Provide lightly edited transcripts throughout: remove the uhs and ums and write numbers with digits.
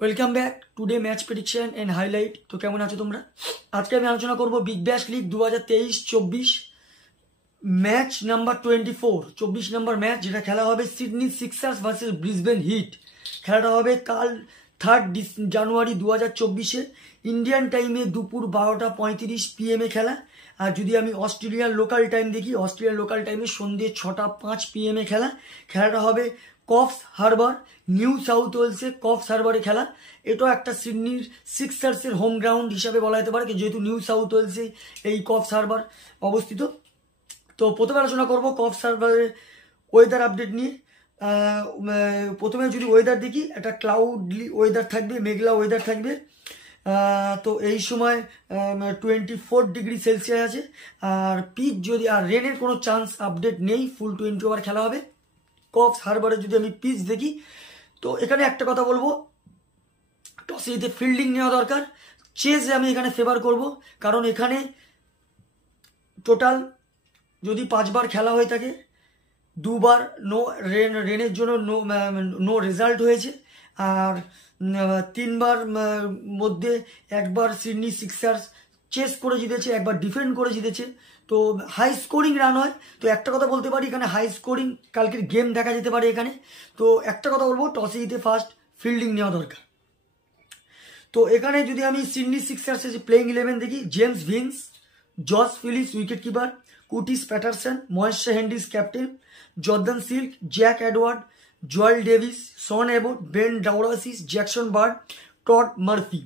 Welcome back today match prediction and highlight. তো কেমন আছো তোমরা? আজকে আমি আলোচনা করব Big Bash League 2023-24 match number 24, 24 নম্বর ম্যাচ, যেটা খেলা হবে Sydney Sixers versus Brisbane Heat. খেলাটা হবে কাল 3 জানুয়ারি 2024 ইন্ডিয়ান টাইমে দুপুর 12:35 PM খেলা। আর যদি আমি অস্ট্রেলিয়ার লোকাল টাইম দেখি, অস্ট্রেলিয়ার লোকাল টাইমে সন্ধ্যে 6:05 PM খেলা। খেলাটা হবে কফস হারবার, নিউ সাউথ ওয়েলসে কফস হারবারে খেলা। এটাও একটা সিডনির সিক্সার্সের হোম গ্রাউন্ড হিসাবে বলা যেতে পারে, যেহেতু নিউ সাউথ ওয়েলসে এই কফস হারবার অবস্থিত। তো প্রথমে আলোচনা করব কফস হারবারের ওয়েদার আপডেট নিয়ে। প্রথমে যদি ওয়েদার দেখি, একটা ক্লাউডলি ওয়েদার থাকবে, মেঘলা ওয়েদার থাকবে। তো এই সময় 24 ডিগ্রি সেলসিয়াস আছে। আর পিচ যদি আর রেনের কোনো চান্স আপডেট নেই, ফুল 20 ওভার খেলা হবে। কফস হারবারে যদি আমি পিচ দেখি, তো এখানে একটা কথা বলবো, টসে জিতে ফিল্ডিং নেওয়া দরকার। চেজে আমি এখানে ফেভার করব, কারণ এখানে টোটাল যদি 5 বার খেলা হয়ে থাকে, 2 বার রেনের জন্য নো রেজাল্ট হয়েছে। আর 3 বার মধ্যে একবার সিডনি সিক্সার্স চেস করে জিতেছে, একবার ডিফেন্ড করে জিতেছে। তো হাই স্কোরিং রান হয়। তো একটা কথা বলতে পারি, এখানে হাই স্কোরিং কালকের গেম দেখা যেতে পারে এখানে। তো একটা কথা বলবো, টসে জিতে ফার্স্ট ফিল্ডিং নেওয়া দরকার। তো এখানে যদি আমি সিডনি সিক্সার্সের প্লেইং 11 দেখি, James Vince, Josh Philippe wicket keeper, Kurtis Patterson, Moises Henriques captain, Jordan Silk, Jack Edward, Joel Davies, Sean Abbott, Ben Dwarshuis, Jackson Bird, Todd Murphy.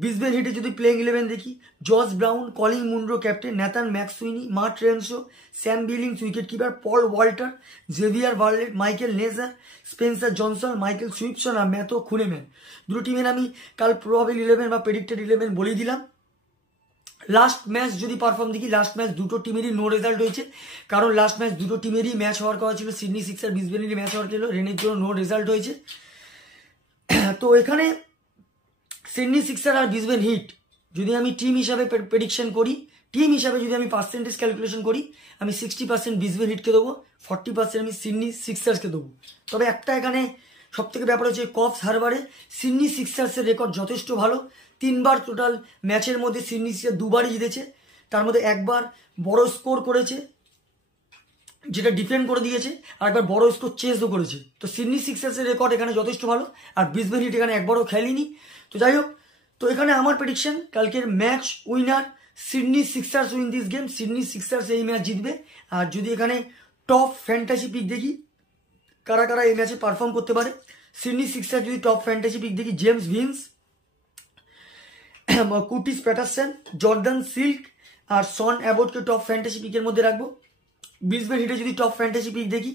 Brisbane হিটে যদি প্লেইং 11 দেখি, Josh Brown, Colin Munro captain, Nathan McSweeney, Matt Renshaw, Sam Billings wicket keeper, Paul Walter, Xavier ভার্লেট, Michael Neser, Spencer Johnson, Michael Swepson আর Matthew Kuhnemann. দুটো টিমের আমি কাল probable 11 বা প্রেডিক্টেড 11 বলেই দিলাম। লাস্ট ম্যাচ যদি পারফর্ম দেখি, লাস্ট ম্যাচ দুটো টিমেরই নো রেজাল্ট হয়েছে, কারণ লাস্ট ম্যাচ দুটো টিমেরই ম্যাচ হওয়ার কথা ছিল। সিডনি সিক্সার ব্রিসবেনেরই ম্যাচ হওয়ার ছিল, রেনের জন্য নো রেজাল্ট হয়েছে। তো এখানে সিডনি সিক্সার আর ব্রিসবেন হিট যদি আমি টিম হিসাবে প্রেডিকশন করি, টিম হিসাবে যদি আমি পার্সেন্টেজ ক্যালকুলেশন করি, আমি 60% ব্রিসবেন হিটকে দেবো, 40% আমি সিডনি সিক্সার্সকে দেবো। তবে একটা এখানে সব থেকে ব্যাপার হচ্ছে, কফস হারবারে সিডনি সিক্সার্সের রেকর্ড যথেষ্ট ভালো। 3 বার টোটাল ম্যাচের মধ্যে সিডনি সিক্সার 2 বারই জিতেছে, তার মধ্যে একবার বড় স্কোর করেছে যেটা ডিফেন্ড করে দিয়েছে, আর একবার বড় স্কোর চেসও করেছে। তো সিডনি সিক্সার্সের রেকর্ড এখানে যথেষ্ট ভালো, আর ব্রিসবেন হিট এখানে একবারও খেলেনি। তো যাই হোক, তো এখানে আমার প্রেডিকশন কালকের match winner Sydney sixers win this game. Sydney sixers এই ম্যাচ জিতবে। আর যদি এখানে টপ ফ্যান্টাসি পিক দেখি, কারা কারা এই ম্যাচে পারফর্ম করতে পারে, সিডনি সিক্সার যদি টপ ফ্যান্টাসি পিক দেখি, James Vince, Kurtis Patterson, Jordan Silk আর শন অ্যাবটকে টপ ফ্যান্টাসি পিকের মধ্যে রাখবো। ব্রিসবেন হিটে যদি টপ ফ্যান্টাসি পিক দেখি,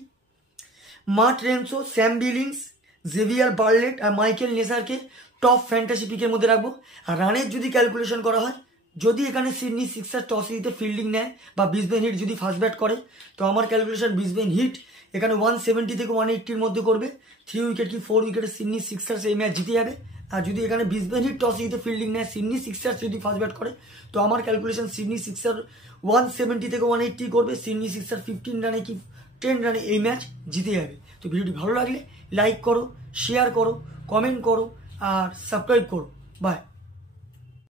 Matt Renshaw, Sam Billings, Xavier Bartlett আর মাইকেল নেসারকে টপ ফ্যান্টাসি পিকের মধ্যে রাখবো। আর রানের যদি ক্যালকুলেশন করা হয়, যদি এখানে সিডনি সিক্সার টসে জিতে ফিল্ডিং নেয় বা ব্রিসবেন হিট যদি ফার্স্ট ব্যাট করে, তো আমার ক্যালকুলেশন ব্রিসবেন হিট এখানে 170 থেকে 180-র মধ্যে করবে। 3 উইকেট কি 4 উইকেটে সিডনি সিক্সার্স এই ম্যাচ জিতে যাবে। আর যদি এখানে ব্রিসবেন হিট টসে জিতে ফিল্ডিং নেয়, সিডনি সিক্সার্স যদি ফার্স্ট ব্যাট করে, তো আমার ক্যালকুলেশন সিডনি সিক্সার 170 থেকে 180 করবে, সিডনি সিক্সার 15 রানে কি 10 রানে এই ম্যাচ জিতে যাবে। তো ভিডিওটি ভালো লাগলে লাইক করো, শেয়ার করো, কমেন্ট করো আর সাবস্ক্রাইব করো। বাই।